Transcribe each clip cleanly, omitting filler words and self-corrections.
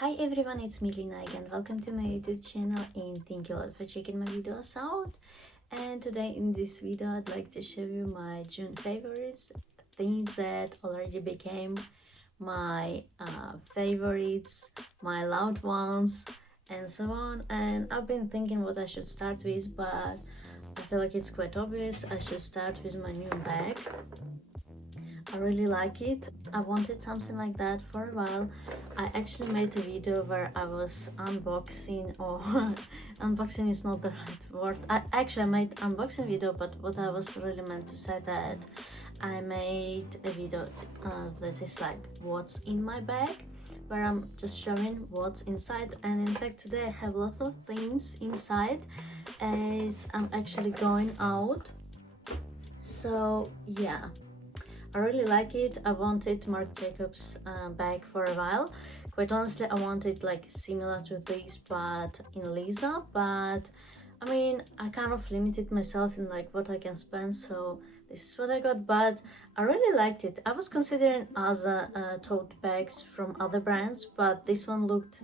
Hi everyone, it's me Lina again. Welcome to my YouTube channel and thank you a lot for checking my videos out. And today in this video I'd like to show you my June favorites, things that already became my favorites, my loved ones, and so on. And I've been thinking what I should start with, but I feel like it's quite obvious. I should start with my new bag. I really like it. I wanted something like that for a while. I actually made a video where I was unboxing, or unboxing is not the right word. I made unboxing video, but what I was really meant to say that I made a video that is like what's in my bag, where I'm just showing what's inside. And in fact today I have lots of things inside as I'm actually going out. So yeah, I really like it. I wanted Marc Jacobs bag for a while. Quite honestly, I wanted like similar to this but in Lisa, but I mean I kind of limited myself in like what I can spend, so this is what I got. But I really liked it. I was considering other tote bags from other brands, but this one looked,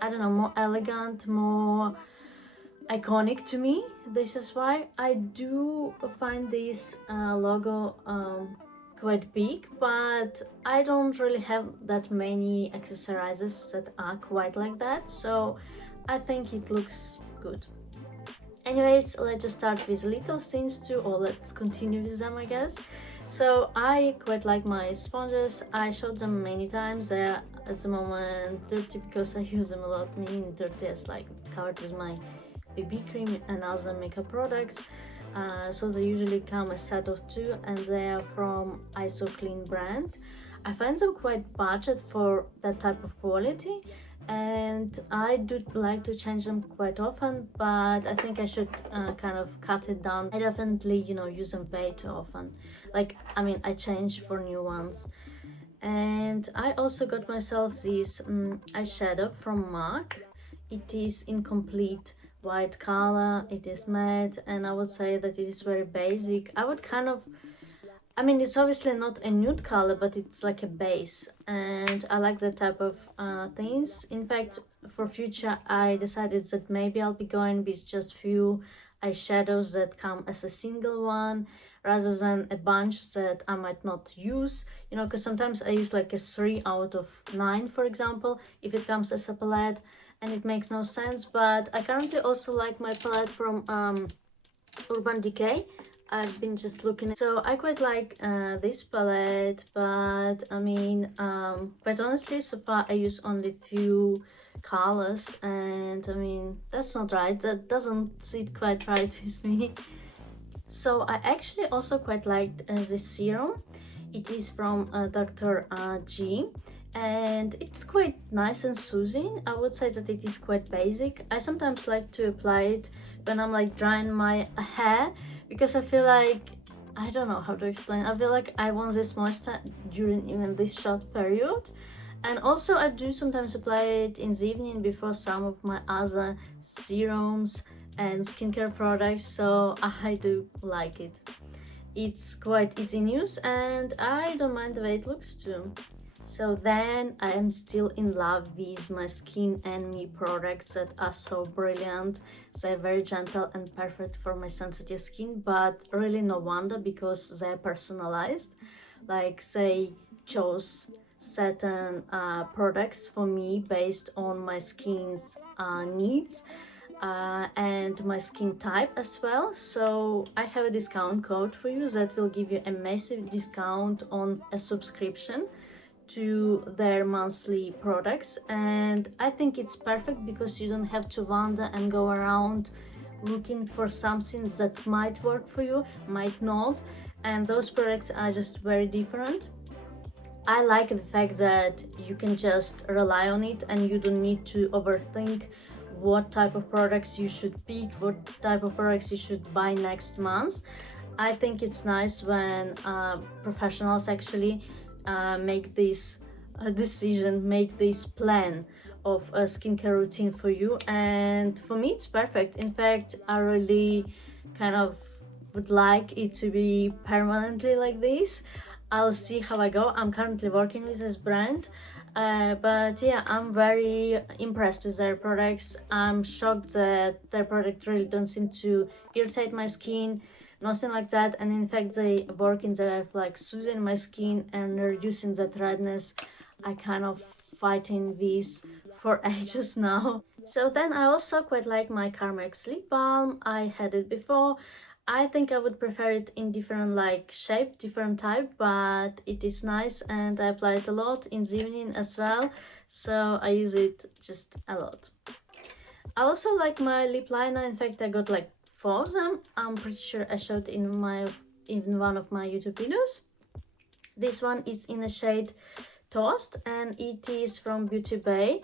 I don't know, more elegant, more iconic to me. This is why I do find this logo quite big, but I don't really have that many accessorizes that are quite like that, so I think it looks good. Anyways, let's just start with little things too, or let's continue with them, I guess. So I quite like my sponges. I showed them many times. They're at the moment dirty because I use them a lot, meaning dirty as like covered with my BB cream and other makeup products. So they usually come a set of 2 and they are from IsoClean brand. I find them quite budget for that type of quality, and I do like to change them quite often, but I think I should kind of cut it down. I definitely, use them way too often. I change for new ones. And I also got myself this eyeshadow from MAC. It is in complete white color, it is matte, and I would say that it is very basic. It's obviously not a nude color, but it's like a base, and I like that type of things. In fact, for future I decided that maybe I'll be going with just few eyeshadows that come as a single one rather than a bunch that I might not use, because sometimes I use like a 3 out of 9, for example, if it comes as a palette, and it makes no sense. But I currently also like my palette from Urban Decay. I've been just looking at, so I quite like this palette, but quite honestly, so far I use only few colors, and that's not right. That doesn't sit quite right with me. So I actually also quite liked this serum. It is from Dr. G, and it's quite nice and soothing. I would say that it is quite basic. I sometimes like to apply it when I'm like drying my hair, because I feel like, I don't know how to explain, I feel like I want this moisture during even this short period. And also I do sometimes apply it in the evening before some of my other serums and skincare products, so I do like it. It's quite easy in use and I don't mind the way it looks too. So then I am still in love with my Skin and Me products that are so brilliant. They're very gentle and perfect for my sensitive skin, but really no wonder, because they're personalized. Like, they chose certain products for me based on my skin's needs and my skin type as well. So I have a discount code for you that will give you a massive discount on a subscription to their monthly products, and I think it's perfect because you don't have to wander and go around looking for something that might work for you, might not, and those products are just very different. I like the fact that you can just rely on it and you don't need to overthink what type of products you should pick, what type of products you should buy next month. I think it's nice when professionals actually make this decision, make this plan of a skincare routine for you, and for me it's perfect. In fact, I really kind of would like it to be permanently like this. I'll see how I go. I'm currently working with this brand But yeah, I'm very impressed with their products. I'm shocked that their product really don't seem to irritate my skin, nothing like that. And in fact, they work in the way of like soothing my skin and reducing that redness. I kind of fighting this for ages now. So then I also quite like my Carmex lip balm. I had it before. I think I would prefer it in different like shape, different type, but it is nice and I apply it a lot in the evening as well, so I use it just a lot. I also like my lip liner. In fact, I got like 4 of them. I'm pretty sure I showed in one of my YouTube videos. This one is in the shade Toast and it is from Beauty Bay.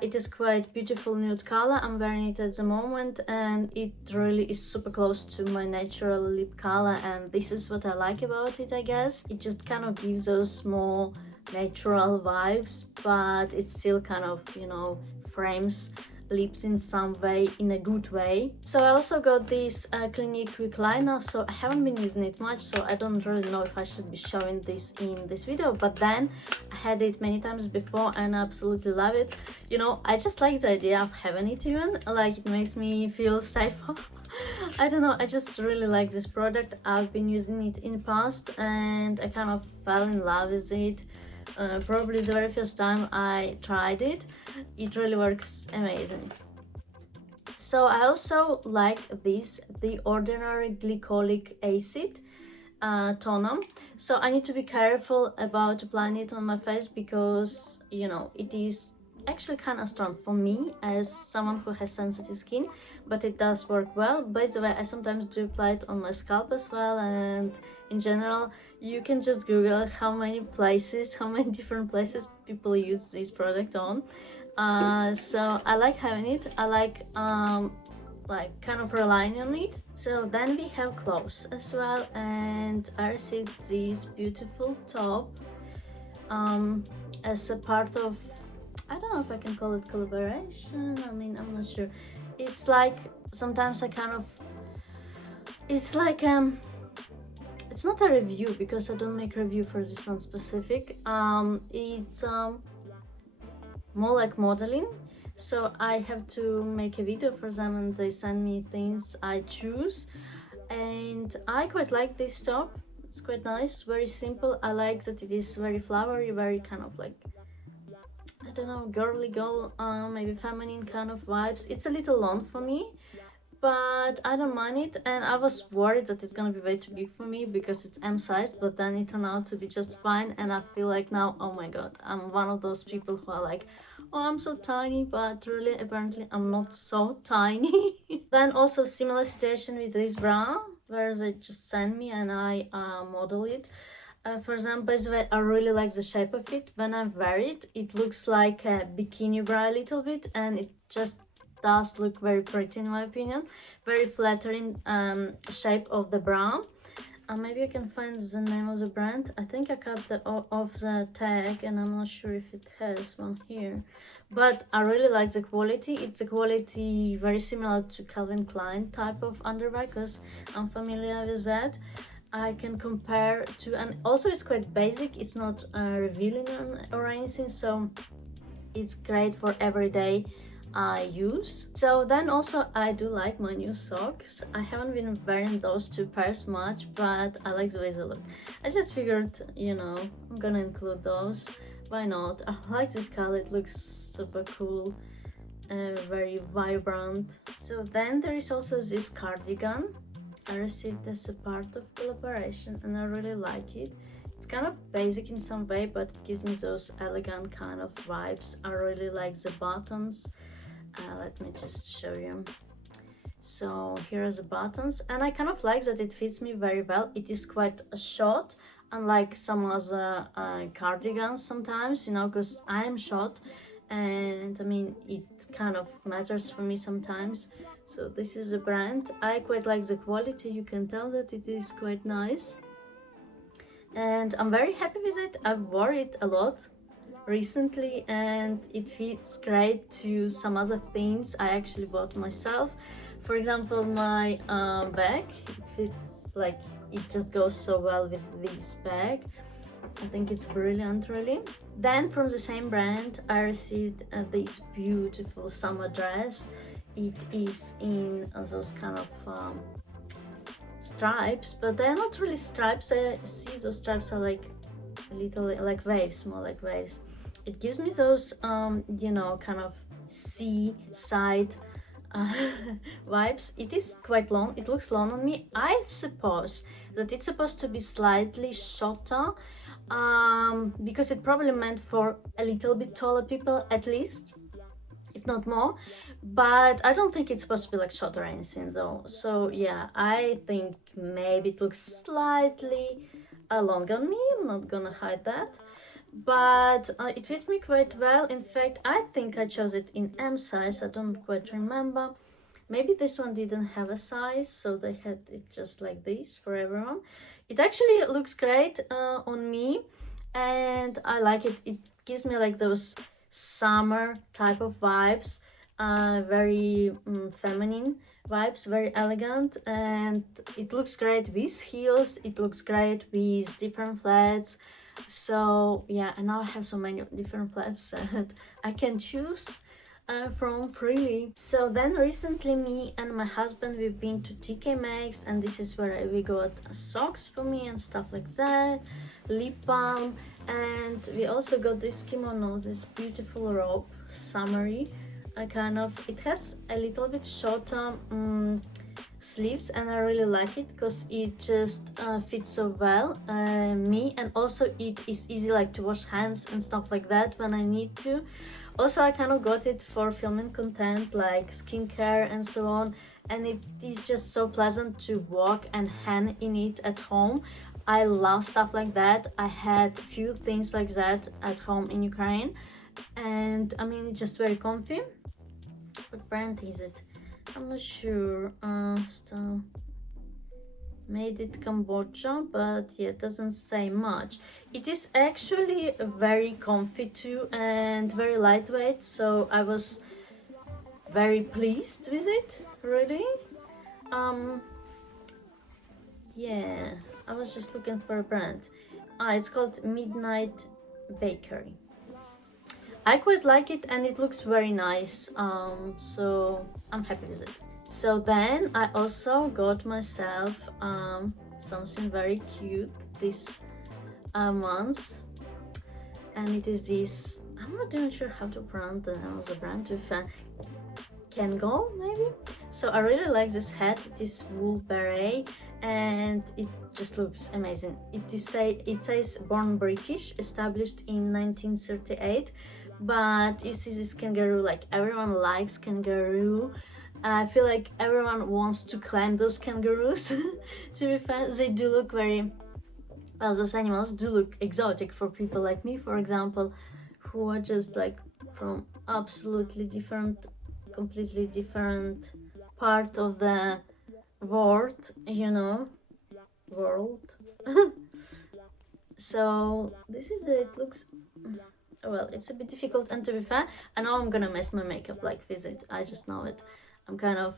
It is quite beautiful nude color. I'm wearing it at the moment and it really is super close to my natural lip color, and this is what I like about it, I guess. It just kind of gives those more natural vibes, but it still kind of, you know, frames lips in some way, in a good way. So I also got this Clinique Quick Liner. So I haven't been using it much, so I don't really know if I should be showing this in this video, but then I had it many times before and I absolutely love it. You know, I just like the idea of having it even, like it makes me feel safer. I don't know, I just really like this product. I've been using it in the past and I kind of fell in love with it. Probably the very first time I tried it. It really works amazing. So I also like this, The Ordinary Glycolic Acid toner. So I need to be careful about applying it on my face because, you know, it is actually kind of strong for me as someone who has sensitive skin, but it does work well. By the way, I sometimes do apply it on my scalp as well, and in general you can just Google how many different places people use this product on. So I like having it. I like kind of relying on it. So then we have clothes as well, and I received this beautiful top as a part of, I don't know if I can call it collaboration. I mean, I'm not sure. It's like sometimes I kind of, it's like it's not a review because I don't make review for this one specific. It's more like modeling. So I have to make a video for them and they send me things I choose, and I quite like this top. It's quite nice, very simple. I like that it is very flowery, very kind of like, I don't know, girly girl, maybe feminine kind of vibes. It's a little long for me, but I don't mind it, and I was worried that it's gonna be way too big for me because it's M size, but then it turned out to be just fine, and I feel like now, oh my god, I'm one of those people who are like, oh, I'm so tiny, but really apparently I'm not so tiny. Then also similar situation with this bra, where they just send me and I model it. For example, by the way, I really like the shape of it. When I wear it, it looks like a bikini bra a little bit, and it just does look very pretty in my opinion. Very flattering shape of the bra. Maybe I can find the name of the brand. I think I cut off the tag and I'm not sure if it has one here. But I really like the quality. It's a quality very similar to Calvin Klein type of underwear because I'm familiar with that. I can compare to, and also it's quite basic. It's not revealing or anything, so it's great for everyday use. So then also I do like my new socks. I haven't been wearing those 2 pairs much, but I like the way they look. I just figured, you know, I'm gonna include those. Why not? I like this color, it looks super cool, very vibrant. So then there is also this cardigan I received as a part of collaboration, and I really like it. It's kind of basic in some way, but it gives me those elegant kind of vibes. I really like the buttons. Let me just show you. So here are the buttons, and I kind of like that it fits me very well. It is quite short, unlike some other cardigans sometimes, you know, because I am short, and I mean it kind of matters for me sometimes. So this is a brand. I quite like the quality. You can tell that it is quite nice, and I'm very happy with it. I've worn it a lot recently and it fits great to some other things I actually bought myself. For example, my bag, it fits, like, it just goes so well with this bag. I think it's brilliant, really. Then from the same brand, I received this beautiful summer dress. It is in those kind of stripes, but they're not really stripes. I see those stripes are like little like waves, more like waves. It gives me those you know, kind of seaside vibes. It is quite long, it looks long on me. I suppose that it's supposed to be slightly shorter, because it probably meant for a little bit taller people at least, if not more. But I don't think it's supposed to be like short or anything though. So yeah, I think maybe it looks slightly long on me. I'm not gonna hide that, but it fits me quite well. In fact, I think I chose it in M size. I don't quite remember. Maybe this one didn't have a size, so they had it just like this for everyone. It actually looks great on me, and I like it. It gives me like those summer type of vibes, very feminine vibes, very elegant, and it looks great with heels. It looks great with different flats. So yeah, and now I have so many different flats that I can choose from freely. So then recently, me and my husband, we've been to TK Maxx, and this is where we got socks for me and stuff like that, lip balm, and we also got this kimono, this beautiful robe, summery kind of. It has a little bit shorter sleeves, and I really like it because it just fits so well me, and also it is easy like to wash hands and stuff like that when I need to. Also, I kind of got it for filming content like skincare and so on, and it is just so pleasant to walk and hand in it at home. I love stuff like that. I had few things like that at home in Ukraine, and I mean, it's just very comfy. What brand is it? I'm not sure. Still made it Cambodia, but yeah, it doesn't say much. It is actually very comfy too and very lightweight, so I was very pleased with it, really. Yeah, I was just looking for a brand. It's called Midnight Bakery. I quite like it, and it looks very nice, so I'm happy with it. So then I also got myself something very cute this month, and it is this, I'm not even sure how to pronounce the name of the brand, Kangol maybe. So I really like this hat, this wool beret, and it just looks amazing. It says born British, established in 1938, but you see this kangaroo, like everyone likes kangaroo. I feel like everyone wants to climb those kangaroos. To be fair, they do look very well, those animals do look exotic for people like me, for example, who are just like from absolutely different, completely different part of the world, you know, world. So this is it. It looks, well, it's a bit difficult, and to be fair, I know I'm gonna mess my makeup like with it. I just know it. I'm kind of,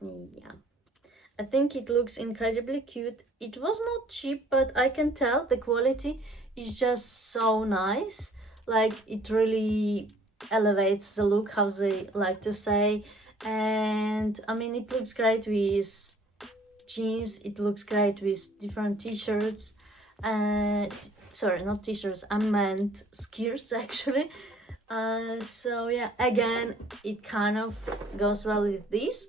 yeah. I think it looks incredibly cute. It was not cheap, but I can tell the quality is just so nice. Like, it really elevates the look, how they like to say. And I mean, it looks great with jeans. It looks great with different t-shirts. Sorry, not t-shirts, I meant skirts actually. So yeah, again, it kind of goes well with this.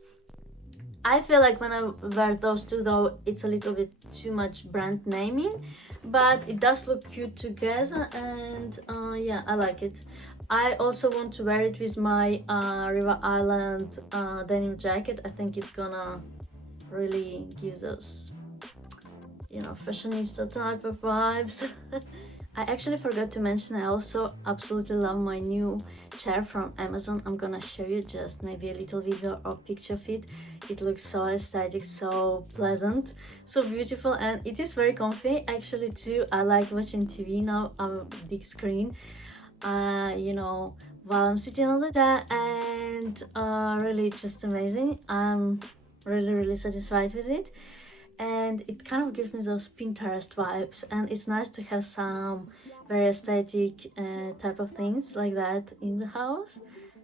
I feel like when I wear those two though, it's a little bit too much brand naming, but it does look cute together, and yeah, I like it. I also want to wear it with my River Island denim jacket. I think it's gonna really give us, you know, fashionista type of vibes. I actually forgot to mention, I also absolutely love my new chair from Amazon. I'm gonna show you just maybe a little video or picture of it. It looks so aesthetic, so pleasant, so beautiful, and it is very comfy actually too. I like watching TV now on a big screen, you know, while I'm sitting on the chair, and really just amazing. I'm really satisfied with it. and it kind of gives me those Pinterest vibes, and it's nice to have some very aesthetic type of things like that in the house.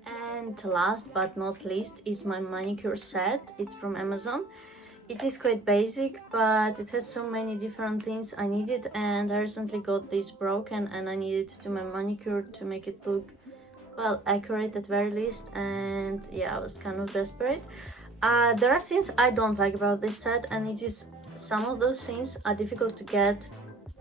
And last but not least is my manicure set. It's from Amazon. It is quite basic, but it has so many different things I needed, and I recently got this broken and I needed to do my manicure to make it look, well, accurate at very least. And yeah, I was kind of desperate. There are things I don't like about this set, and it is some of those things are difficult to get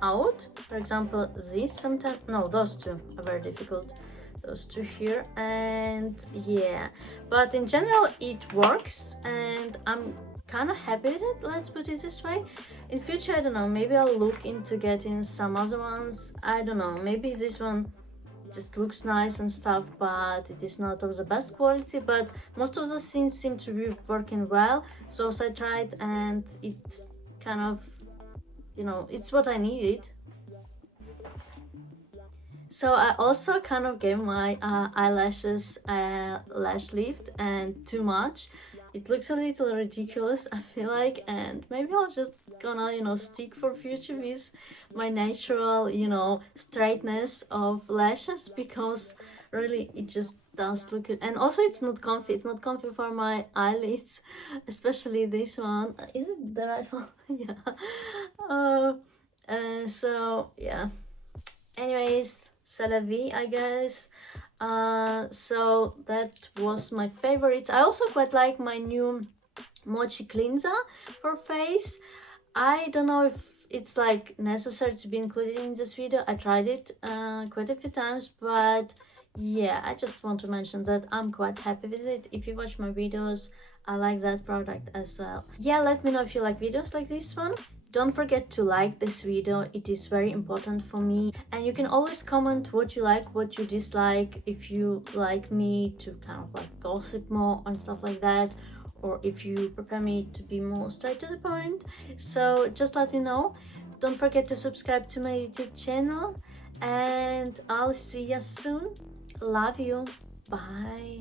out. For example, these sometimes, no, those two are very difficult, those two here. And yeah, but in general it works, and I'm kind of happy with it, let's put it this way. In future, I don't know, maybe I'll look into getting some other ones. I don't know, maybe this one just looks nice and stuff, but it is not of the best quality. But most of the things seem to be working well, so I tried, and it kind of, you know, it's what I needed. So I also kind of gave my eyelashes a lash lift, and too much. It looks a little ridiculous, I feel like, and maybe I'll just gonna, you know, stick for future with my natural, you know, straightness of lashes, because really it just does look good. And also it's not comfy. It's not comfy for my eyelids, especially this one. Is it the right one? Yeah. So yeah. Anyways, c'est la vie, I guess. So that was my favorites. I also quite like my new Mochi cleanser for face. I don't know if it's like necessary to be included in this video. I tried it quite a few times, but yeah, I just want to mention that I'm quite happy with it. If you watch my videos, I like that product as well. Yeah, let me know if you like videos like this one. Don't forget to like this video, it is very important for me. And you can always comment what you like, what you dislike, if you like me to kind of like gossip more and stuff like that, or if you prefer me to be more straight to the point. So just let me know. Don't forget to subscribe to my YouTube channel, and I'll see you soon. Love you. Bye.